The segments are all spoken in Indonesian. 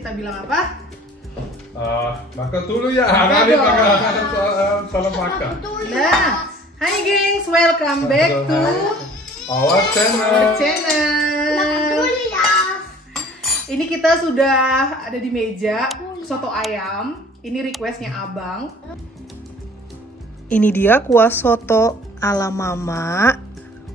kita bilang apa? Makan dulu ya. Hari salah makan. Nah, hai gengs, welcome back to our channel. Ini kita sudah ada di meja soto ayam. Ini requestnya abang. Ini dia kuah soto ala mama.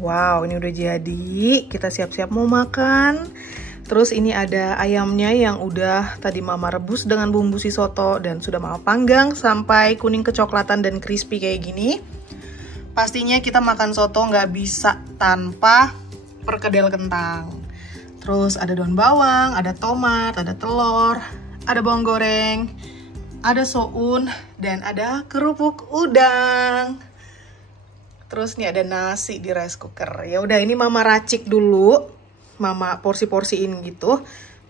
Wow, ini udah jadi. Kita siap-siap mau makan. Terus ini ada ayamnya yang udah tadi mama rebus dengan bumbu si soto dan sudah mama panggang sampai kuning kecoklatan dan crispy kayak gini. Pastinya kita makan soto nggak bisa tanpa perkedel kentang. Terus ada daun bawang, ada tomat, ada telur, ada bawang goreng, ada soun, dan ada kerupuk udang. Terus nih ada nasi di rice cooker. Ya udah, ini mama racik dulu. Mama porsi-porsiin gitu.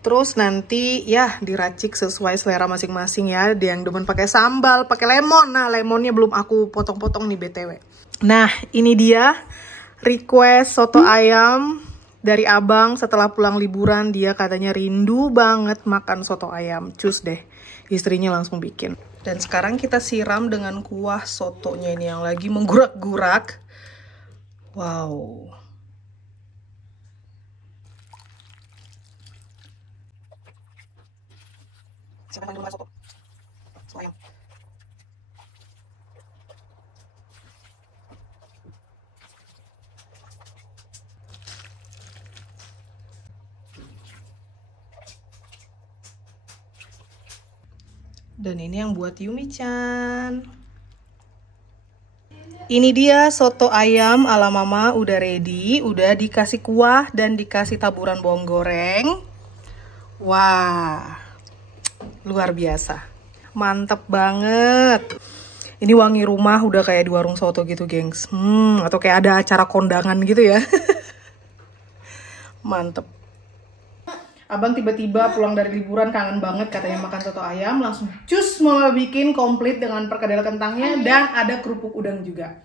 Terus nanti ya diracik sesuai selera masing-masing ya. Ada yang demen pakai sambal, pakai lemon. Nah, lemonnya belum aku potong-potong nih BTW. Nah, ini dia request soto ayam dari abang. Setelah pulang liburan dia katanya rindu banget makan soto ayam. Cus deh, istrinya langsung bikin. Dan sekarang kita siram dengan kuah sotonya ini yang lagi menggurak-gurak. Wow. Siapa yang soto? Soto ayam. Dan ini yang buat Yumi-chan. Ini dia soto ayam ala mama udah ready. Udah dikasih kuah dan dikasih taburan bawang goreng. Wah, luar biasa. Mantep banget. Ini wangi rumah udah kayak di warung soto gitu, gengs. Atau kayak ada acara kondangan gitu ya. Mantep. Abang tiba-tiba pulang dari liburan kangen banget katanya makan soto ayam, langsung cus mau bikin komplit dengan perkedel kentangnya dan ada kerupuk udang juga.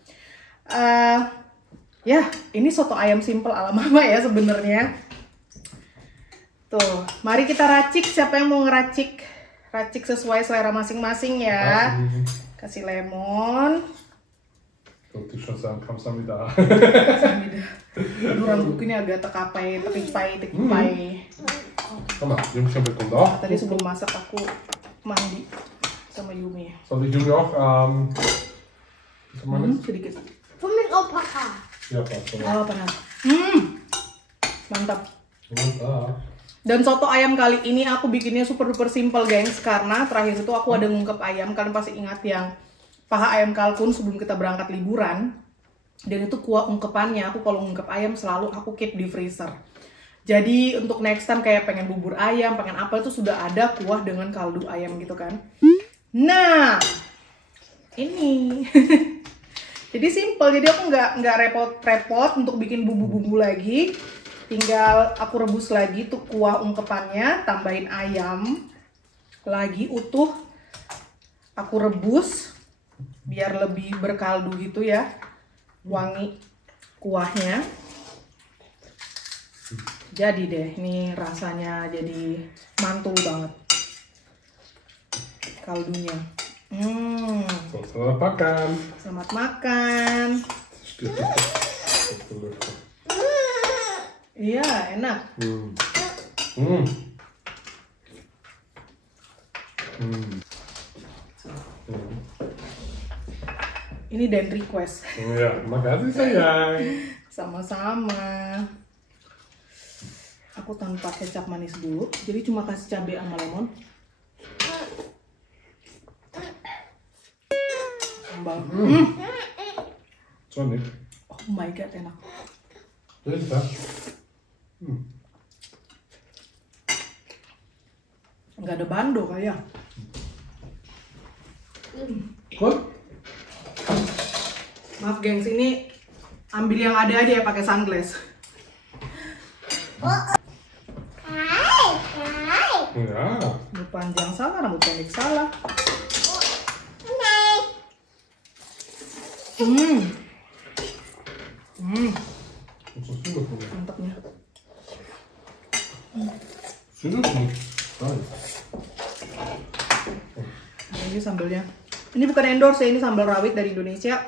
Ya, ini soto ayam simple ala mama ya sebenarnya. Tuh, mari kita racik. Siapa yang mau ngeracik? Racik sesuai selera masing-masing ya. Kasih lemon. Du schon sagen, kamsahamnida. Aduh, rambutku ini agak tekipai. Kom maar, Yumi kan bekom dah. Tadi sebelum masak aku mandi sama Yumi. Zal die Yumi ook Sedikit. Met alpaca. Ja, pas. Oh, panas. Mantap. Mantap. Dan soto ayam kali ini aku bikinnya super duper simple, gengs. Karena terakhir itu aku ada ngungkep ayam. Kalian pasti ingat yang paha ayam kalkun sebelum kita berangkat liburan. Dan itu kuah ungkepannya, aku kalau ngungkep ayam selalu aku keep di freezer. Jadi untuk next time kayak pengen bubur ayam, pengen apa itu sudah ada kuah dengan kaldu ayam gitu kan. Nah, ini. Jadi simple, jadi aku nggak repot-repot untuk bikin bumbu-bumbu lagi. Tinggal aku rebus lagi tuh kuah ungkepannya, tambahin ayam lagi utuh. Aku rebus biar lebih berkaldu gitu ya. Wangi kuahnya. Jadi deh, ini rasanya jadi mantul banget kaldunya. Selamat makan. Selamat makan. Iya, enak. Ini dan request. Ya, makasih sayang. Sama-sama. Aku tanpa kecap manis dulu, jadi cuma kasih cabai sama lemon. Sambal. Zo niet. Oh my god, enak. Dit is dat. Nggak ada bando kayak. Goed? Maaf gengs, ini ambil yang ada aja ya pakai sunglass. Ja. Rambut panjang salah, rambut pendek salah. Dat is een Mantapnya. Zullen we? sambalnya. Ini bukan endorse ya, ini sambal rawit dari Indonesia.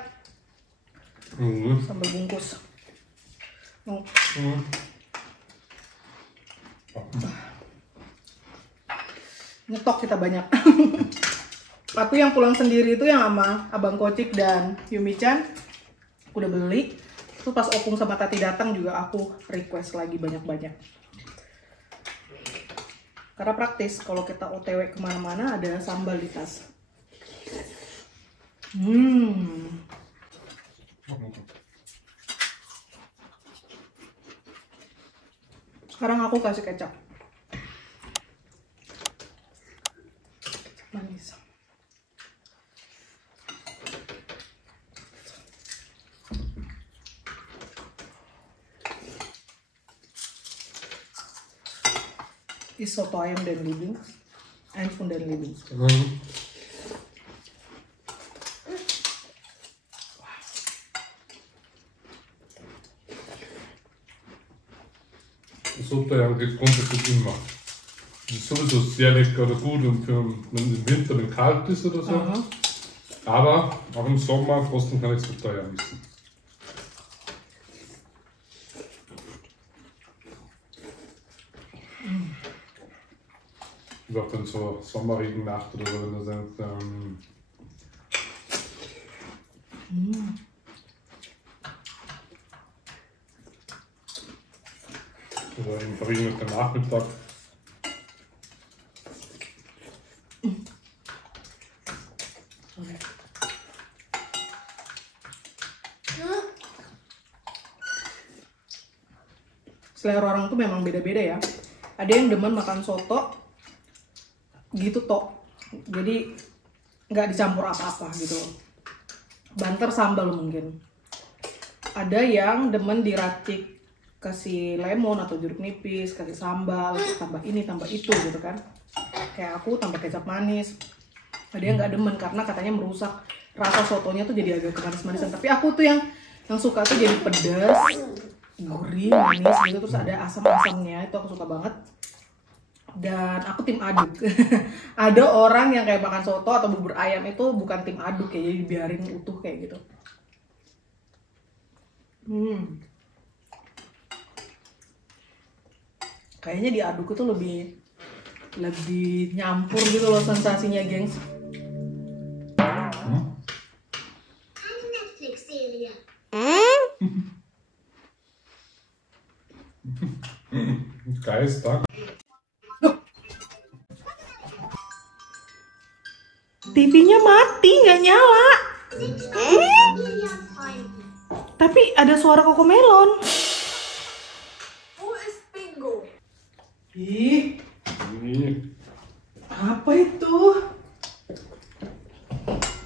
Sambal bungkus. Nyetok kita banyak. Aku yang pulang sendiri itu yang sama Abang Kocik dan Yumi-chan. Aku udah beli. Terus pas Opung sama Tati datang juga aku request lagi banyak-banyak. Karena praktis kalau kita OTW kemana-mana ada sambal di tas. Sekarang aku kasih kecap. Manis. Is soto ayam dan Liebings, Einpfund dan Liebings. Suppe geht grundsätzlich immer. Die ist sowieso sehr lecker oder gut und wenn es im Winter dann kalt ist oder so. Aber auch im Sommer trotzdem kann ich Suppe ja wissen. Und auch dann so Sommerregennacht oder so, wenn das oder im verregneten Nachmittag. Selera orang tuh memang beda-beda ya. Ada yang demen makan soto gitu tok, jadi nggak dicampur apa-apa gitu. Banter sambal mungkin. Ada yang demen diracik, kasih lemon atau jeruk nipis, kasih sambal, tambah ini tambah itu gitu kan. Kayak aku tambah kecap manis. Ada yang nggak demen karena katanya merusak rasa sotonya tuh jadi agak kemanis-manisan. Tapi aku tuh yang suka tuh jadi pedas, gurih, manis gitu, terus ada asam-asamnya, itu aku suka banget. Dan aku tim aduk. Ada orang yang kayak makan soto atau bubur ayam itu bukan tim aduk ya, jadi biarin utuh kayak gitu. Kayaknya diaduk itu lebih nyampur gitu loh sensasinya, gengs. Netflix-serie. Geister. TV-nya mati, nggak nyala. Tapi ada suara Cocomelon. Ih, apa itu?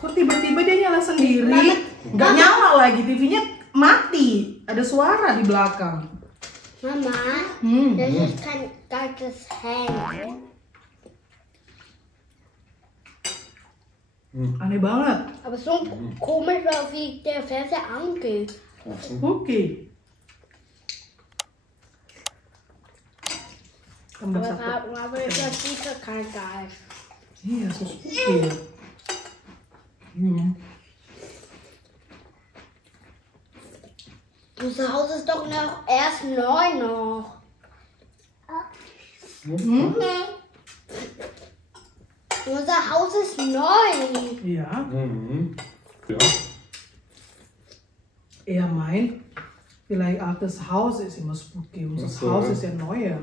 Kok tiba-tiba dia nyala sendiri? Nggak nyala lagi, TV-nya mati. Ada suara di belakang. Mama, das ist kein ganzes Handy. Aneh banget. Aber so komisch, wie der Fernseher angeht. Oke. Tambah satu. Aber das ist sicher kein Geist. Iya, oke. Unser Haus ist doch noch erst neu noch. Unser Haus ist neu. Ja. Ja. Er meint, vielleicht auch das Haus ist immer spooky. Unser Ach so, Haus ja. ist ja neuer.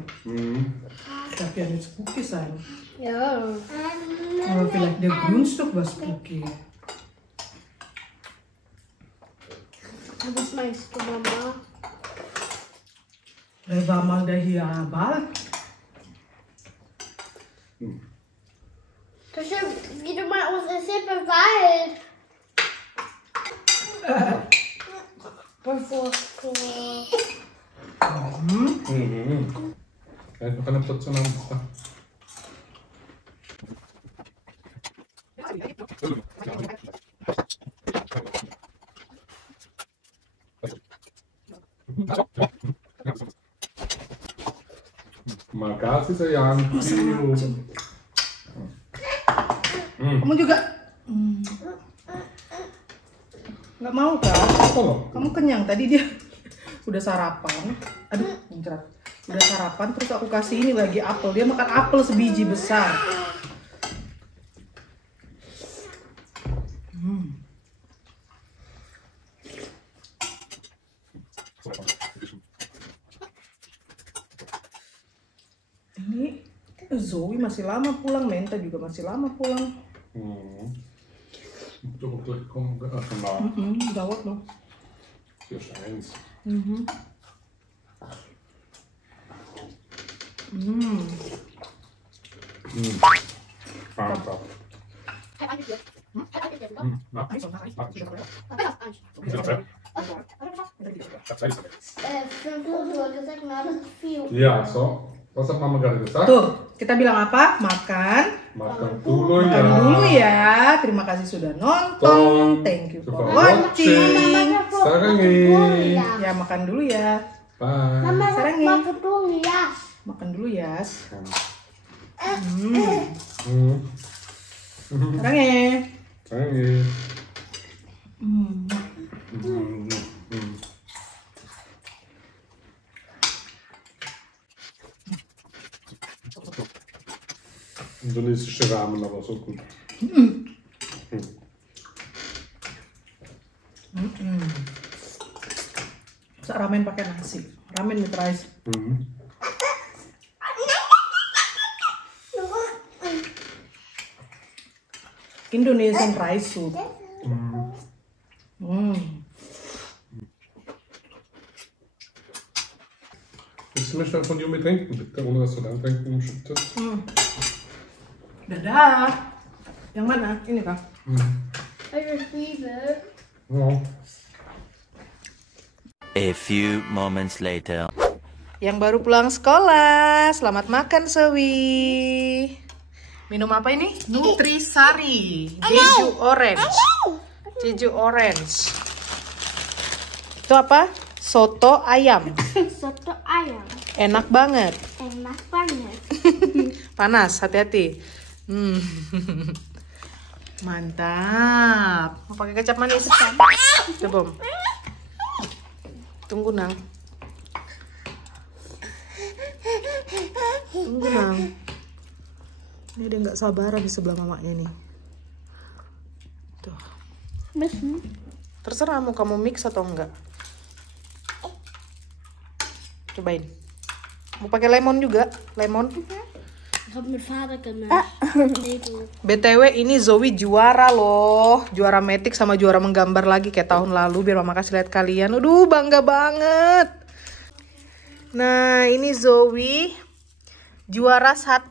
Darf ja nicht spooky sein. Ja. Aber vielleicht der Grundstück war spooky. Was meinst du, Mama? Er war mal der hier Wald. Das stimmt, wie du mal unsere Sippe Wald. Bevor Ja, ich noch eine Portion haben. Makasih sayang. Kamu juga Nggak mau kan? Tolong. Kamu kenyang tadi dia udah sarapan. Aduh, muncrat. Udah sarapan terus aku kasih ini lagi apel. Dia makan apel sebiji besar. Ini Zoe masih lama pulang, Menta juga masih lama pulang. Doch, gleich kommen. Genau. Dauert noch. Hier scheint's. Mantap. Du hast gesagt, na, das ist viel. Ja, so. Was hat Mama gerade gesagt? Tuh, kita bilang apa? Makan. Makan dulu ya. Makan dulu ya. Terima kasih sudah nonton. Thank you for watching. Sarangi. Ya, makan dulu ya. Bye. Mama, Sarangi. makan dulu ya. Makan dulu ya. Sarangi. Sarangi. Indonesische Ramen, aber so gut. Ramen pakai nasi. Ramen with rice. Indonesian rice soup. Willst du mir schnell von Yumi trinken, bitte, ohne dass du dein Trinken umschüttest? Dadah. Yang mana? Ini kah? Also, Zwiebel. Ja. A few moments later. Yang baru pulang sekolah. Selamat makan, Sewi. Minum apa ini? Nutrisari. Jeju orange. Jeju orange. Itu apa? Soto ayam. Soto ayam. Enak banget. Enak banget. Panas, hati-hati. Mantap. Mau pakai kecap manis? Coba. Tunggu, Nang. Tunggu, Nang. Ini udah nggak sabaran di sebelah mamanya nih. Tuh. Terserah mau kamu mix atau enggak. Cobain. Mau pakai lemon juga? Lemon. Ich hab mit Vater gemacht. BTW ini Zoe juara loh. Juara metik sama juara menggambar lagi kayak tahun lalu. Biar mama kasih lihat kalian. Aduh, bangga banget. Nah, ini Zoe juara 1.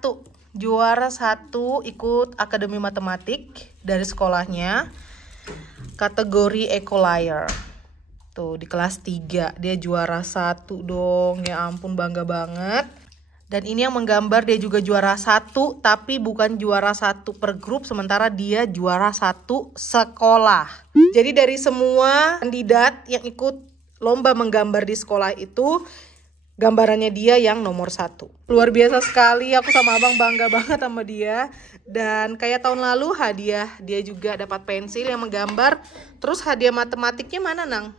Juara 1 ikut Akademi Matematik dari sekolahnya. Kategori Ecolier. Tuh, di kelas 3. Dia juara 1 dong. Ya ampun, bangga banget. Dan ini yang menggambar dia juga juara 1, tapi bukan juara 1 per grup, sementara dia juara 1 sekolah. Jadi dari semua kandidat yang ikut lomba menggambar di sekolah itu, gambarannya dia yang nomor 1. Luar biasa sekali, aku sama abang bangga banget sama dia. Dan kayak tahun lalu hadiah, dia juga dapat pensil yang menggambar. Terus hadiah matematiknya mana, Nang?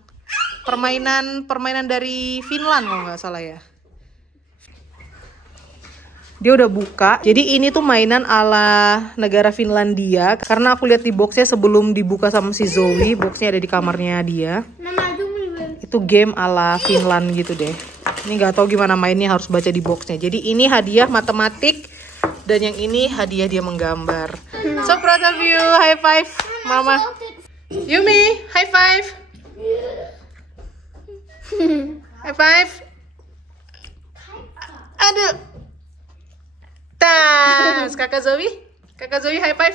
Permainan dari Finland kalau nggak salah ya. Dia udah buka. Jadi ini tuh mainan ala negara Finlandia. Karena aku lihat di boxnya sebelum dibuka sama si Zoe. Boxnya ada di kamarnya dia. Itu game ala Finland gitu deh. Ini nggak tahu gimana mainnya, harus baca di boxnya. Jadi ini hadiah matematik. Dan yang ini hadiah dia menggambar. So proud of you. High five Mama. Yumi, high five. High five. Aduh. Tas, kakak Zoe high five.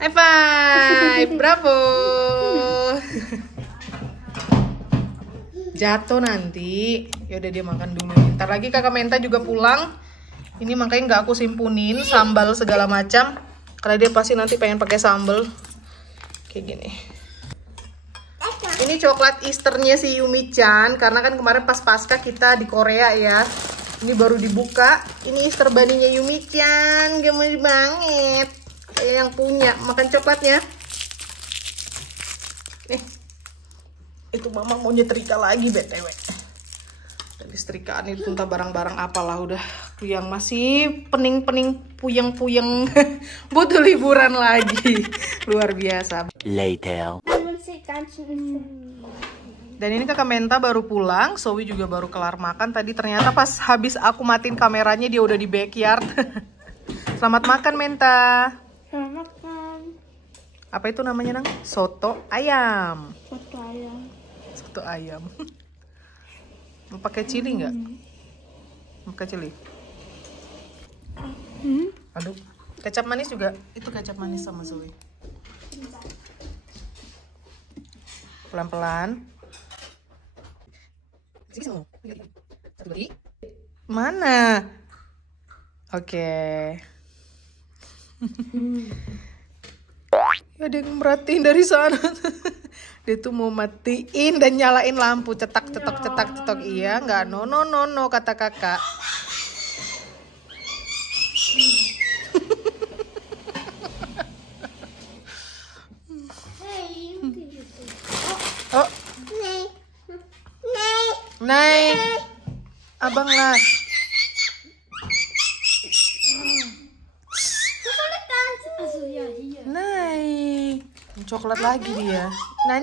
High five, bravo. Jatuh nanti. Yaudah dia makan dulu. Ntar lagi kakak Menta juga pulang. Ini makanya nggak aku simpunin sambal segala macam. Karena dia pasti nanti pengen pakai sambal. Kayak gini. Ini coklat Easternya si Yumi-chan. Karena kan kemarin pas Pasca kita di Korea ya. Ini baru dibuka. Ini Easter bunny-nya Yumi-chan. Gemes banget. Saya yang punya. Makan coklatnya. Itu mama mau nyetrika lagi BTW. Dari setrikaan itu entah barang-barang apalah udah yang masih pening-pening puyeng-puyeng. Butuh liburan lagi. Luar biasa. Later. Dan ini kakak Menta baru pulang, Zoe juga baru kelar makan. Tadi ternyata pas habis aku matiin kameranya dia udah di backyard. Selamat makan Menta. Selamat makan. Apa itu namanya Nang? Soto ayam. Soto ayam. Soto ayam. Mau pakai cili nggak? Mau pakai cili? Aduh, kecap manis juga. Itu kecap manis sama Zoe. Pelan-pelan. Satu lagi. Mana? Oke. Ada yang merhatiin dari sana. Dia tuh mau matiin dan nyalain lampu. Cetak. Iya, nggak no kata kakak. Oh, naik. Abang lah. Naik. Coklat lagi dia. Nah.